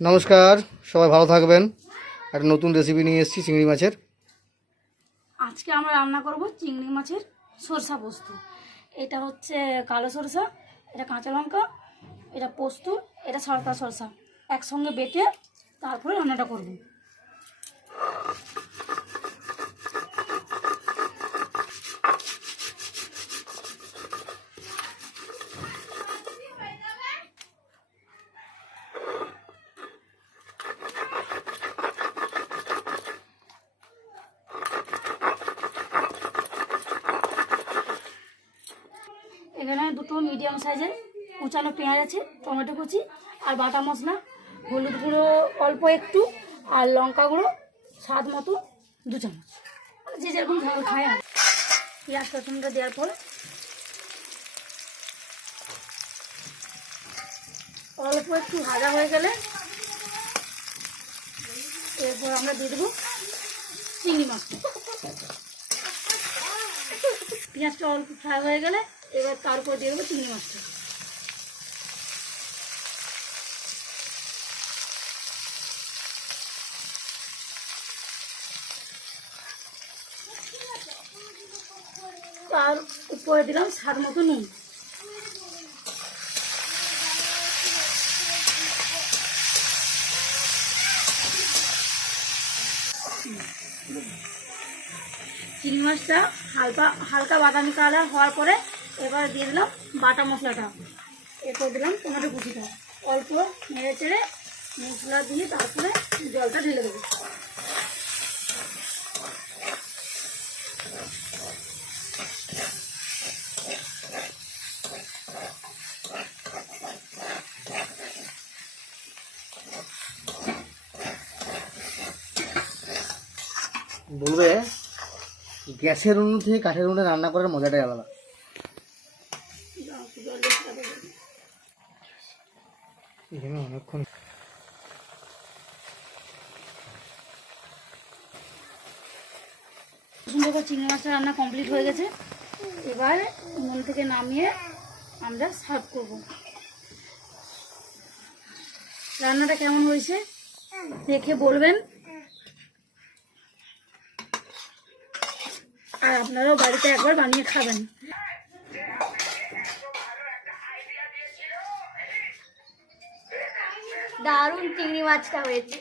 নমস্কার, সবাই ভালো থাকবেন। একটা নতুন রেসিপি নিয়ে এসেছি চিংড়ি মাছের। আজকে আমরা রান্না করব চিংড়ি মাছের সরষা পোস্ত। এটা হচ্ছে কালো সরষা, এটা কাঁচা লঙ্কা, এটা পোস্ত, এটা সরষা সরষা একসঙ্গে বেটে তারপরে রান্নাটা করব। এখানে দুটো মিডিয়াম সাইজের কুচানো পেঁয়াজ আছে, টমেটো কুচি আর বাটা মশলা, হলুদ গুঁড়ো অল্প একটু আর লঙ্কা গুঁড়ো স্বাদ মতো 2 চামচ, যে যেরকম ঝাল খায়। আর পেঁয়াজ রসুনটা দেওয়ার পর অল্প একটু ভাজা হয়ে গেলে এরপর আমরা দিয়ে দেবো চিংড়ি মাছটা। পেঁয়াজটা অল্প ফ্রাই হয়ে গেলে এবার তারপর দিয়ে দেবো চিংড়ি মাছটা। তার উপরে দিলাম স্বাদ মতো নুন। চিংড়ি মাছটা হালকা বাদামি কালার হওয়ার পরে এবার দিয়ে দিলাম বাটা মশলাটা, এরপর দিলাম টমেটো কুচিটা, অল্প নেড়ে চেড়ে মশলা দিয়ে তারপরে জলটা ঢেলে দেবো। বলবে গ্যাসের উনুন থেকে কাঠের উনুনে রান্না করার মজাটাই আলাদা। এখানে অনেকক্ষণ সুন্দর করে চিংড়ি মাছটা রান্না কমপ্লিট হয়ে গেছে। এবার উনুন থেকে নামিয়ে আমরা সার্ভ করব। রান্নাটা কেমন হয়েছে দেখে বলবেন, আর আপনারাও বাড়িতে একবার বানিয়ে খাবেন। দারুণ চিংড়ি মাছটা হয়েছে।